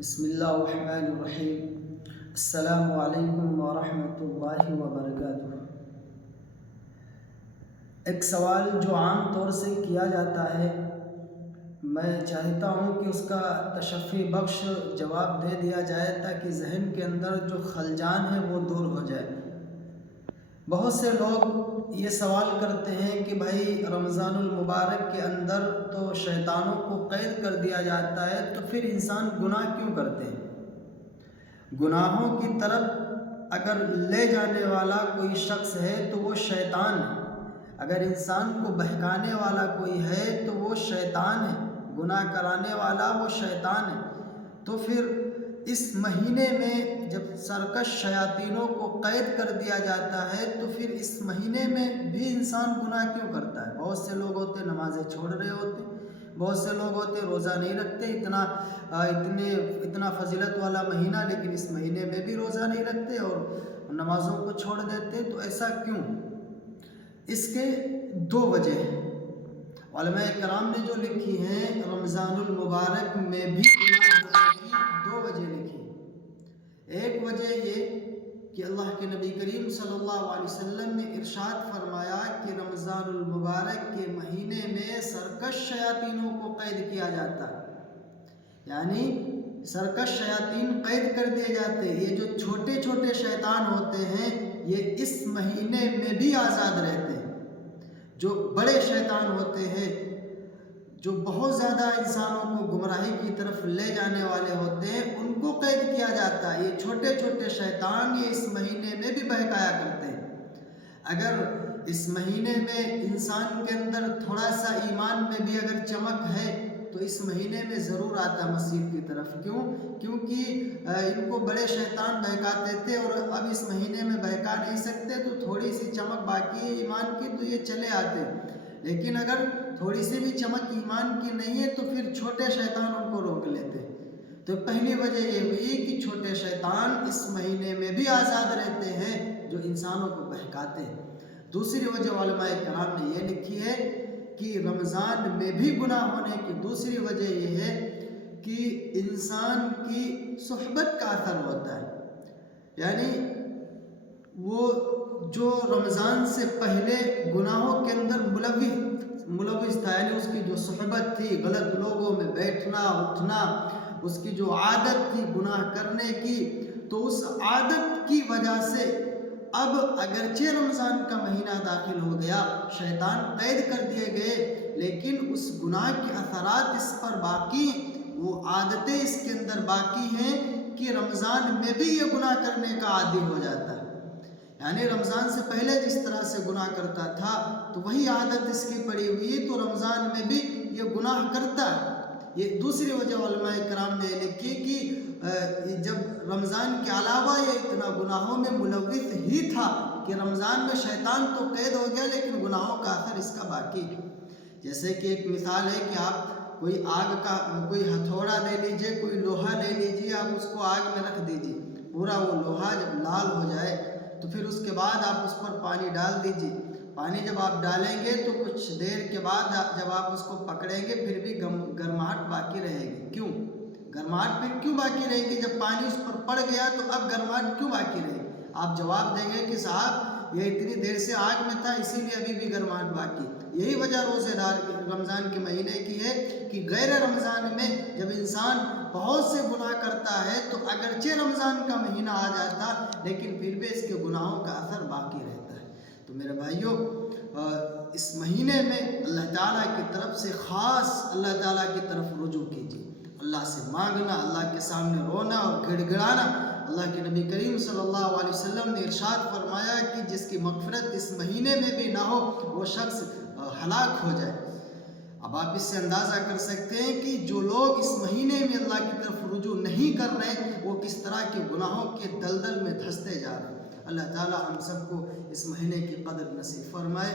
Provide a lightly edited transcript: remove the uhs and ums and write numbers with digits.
بسم اللہ الرحمن الرحیم۔ السلام علیکم ورحمۃ اللہ وبرکاتہ۔ ایک سوال جو عام طور سے کیا جاتا ہے، میں چاہتا ہوں کہ اس کا تشفی بخش جواب دے دیا جائے تاکہ ذہن کے اندر جو خلجان ہے وہ دور ہو جائے۔ بہت سے لوگ یہ سوال کرتے ہیں کہ بھائی رمضان المبارک کے اندر تو شیطانوں کو قید کر دیا جاتا ہے، تو پھر انسان گناہ کیوں کرتے ہیں؟ گناہوں کی طرف اگر لے جانے والا کوئی شخص ہے تو وہ شیطان ہے۔ اگر انسان کو بہکانے والا کوئی ہے تو وہ شیطان ہے، گناہ کرانے والا وہ شیطان ہے۔ تو پھر اس مہینے میں جب سرکش شیاطینوں کو قید کر دیا جاتا ہے تو پھر اس مہینے میں بھی انسان گناہ کیوں کرتا ہے؟ بہت سے لوگ ہوتے نمازیں چھوڑ رہے ہوتے، بہت سے لوگ ہوتے روزہ نہیں رکھتے، اتنا فضیلت والا مہینہ، لیکن اس مہینے میں بھی روزہ نہیں رکھتے اور نمازوں کو چھوڑ دیتے۔ تو ایسا کیوں؟ اس کے دو وجہ ہیں۔ علماء کرام نے جو لکھی ہیں رمضان المبارک میں بھی گناہ ہونے کی دو وجہ لکھی۔ ایک وجہ یہ کہ اللہ کے نبی کریم صلی اللہ علیہ وسلم نے ارشاد فرمایا کہ رمضان المبارک کے مہینے میں سرکش شیاطینوں کو قید کیا جاتا ہے، یعنی سرکش شیاطین قید کر دیے جاتے ہیں۔ یہ جو چھوٹے چھوٹے شیطان ہوتے ہیں یہ اس مہینے میں بھی آزاد رہتے ہیں۔ جو بڑے شیطان ہوتے ہیں، جو بہت زیادہ انسانوں کو گمراہی کی طرف لے جانے والے ہوتے ہیں، ان کو قید کیا جاتا ہے۔ یہ چھوٹے چھوٹے شیطان یہ اس مہینے میں بھی بہکایا کرتے ہیں۔ اگر اس مہینے میں انسان کے اندر تھوڑا سا ایمان میں بھی اگر چمک ہے تو اس مہینے میں ضرور آتا مسجد کی طرف۔ کیوں؟ کیونکہ ان کو بڑے شیطان بہکاتے تھے اور اب اس مہینے میں بہکا نہیں سکتے، تو تھوڑی سی چمک باقی ہے ایمان کی تو یہ چلے آتے۔ لیکن اگر تھوڑی سی بھی چمک ایمان کی نہیں ہے تو پھر چھوٹے شیطان ان کو روک لیتے۔ تو پہلی وجہ یہ ہوئی کہ چھوٹے شیطان اس مہینے میں بھی آزاد رہتے ہیں جو انسانوں کو بہکاتے ہیں۔ دوسری وجہ علماء کرام نے یہ لکھی ہے کہ رمضان میں بھی گناہ ہونے کی دوسری وجہ یہ ہے کہ انسان کی صحبت کا اثر ہوتا ہے، یعنی وہ جو رمضان سے پہلے گناہوں کے اندر ملوث تھا، یعنی اس کی جو صحبت تھی، غلط لوگوں میں بیٹھنا اٹھنا، اس کی جو عادت تھی گناہ کرنے کی، تو اس عادت کی وجہ سے اب اگرچہ رمضان کا مہینہ داخل ہو گیا، شیطان قید کر دیے گئے، لیکن اس گناہ کے اثرات اس پر باقی، وہ عادتیں اس کے اندر باقی ہیں کہ رمضان میں بھی یہ گناہ کرنے کا عادی ہو جاتا ہے۔ یعنی رمضان سے پہلے جس طرح سے گناہ کرتا تھا تو وہی عادت اس کی پڑی ہوئی، تو رمضان میں بھی یہ گناہ کرتا ہے۔ یہ دوسری وجہ علماء کرام نے لکھی کہ جب رمضان کے علاوہ یہ اتنا گناہوں میں ملوث ہی تھا کہ رمضان میں شیطان تو قید ہو گیا لیکن گناہوں کا اثر اس کا باقی ہے۔ جیسے کہ ایک مثال ہے کہ آپ کوئی آگ کا کوئی ہتھوڑا لے لیجئے، کوئی لوہا لے لیجئے، آپ اس کو آگ میں رکھ دیجئے، پورا وہ لوہا جب لال ہو جائے تو پھر اس کے بعد آپ اس پر پانی ڈال دیجئے۔ پانی جب آپ ڈالیں گے تو کچھ دیر کے بعد جب آپ اس کو پکڑیں گے پھر بھی گرماہٹ باقی رہے گی۔ کیوں گرماہٹ پھر کیوں باقی رہے گی؟ جب پانی اس پر پڑ گیا تو اب گرماہٹ کیوں باقی رہے گی؟ آپ جواب دیں گے کہ صاحب یہ اتنی دیر سے آگ میں تھا اسی لیے ابھی بھی گرماہٹ باقی۔ یہی وجہ روزے دار رمضان کے مہینے کی ہے کہ غیر رمضان میں جب انسان بہت سے گناہ کرتا ہے تو اگرچہ رمضان کا مہینہ آ جاتا لیکن پھر بھی اس کے گناہوں کا اثر باقی رہتا ہے۔ تو میرے بھائیوں، اس مہینے میں اللہ تعالیٰ کی طرف سے خاص اللہ تعالیٰ کی طرف رجوع کیجیے، اللہ سے مانگنا، اللہ کے سامنے رونا اور گڑ گڑانا۔ اللہ کے نبی کریم صلی اللہ علیہ وسلم نے ارشاد فرمایا کہ جس کی مغفرت اس مہینے میں بھی نہ ہو وہ شخص ہلاک ہو جائے۔ اب آپ اس سے اندازہ کر سکتے ہیں کہ جو لوگ اس مہینے میں اللہ کی طرف رجوع نہیں کر رہے وہ کس طرح کے گناہوں کے دلدل میں دھنستے جا رہے ہیں۔ اللہ تعالیٰ ہم سب کو اس مہینے کی قدر نصیب فرمائے۔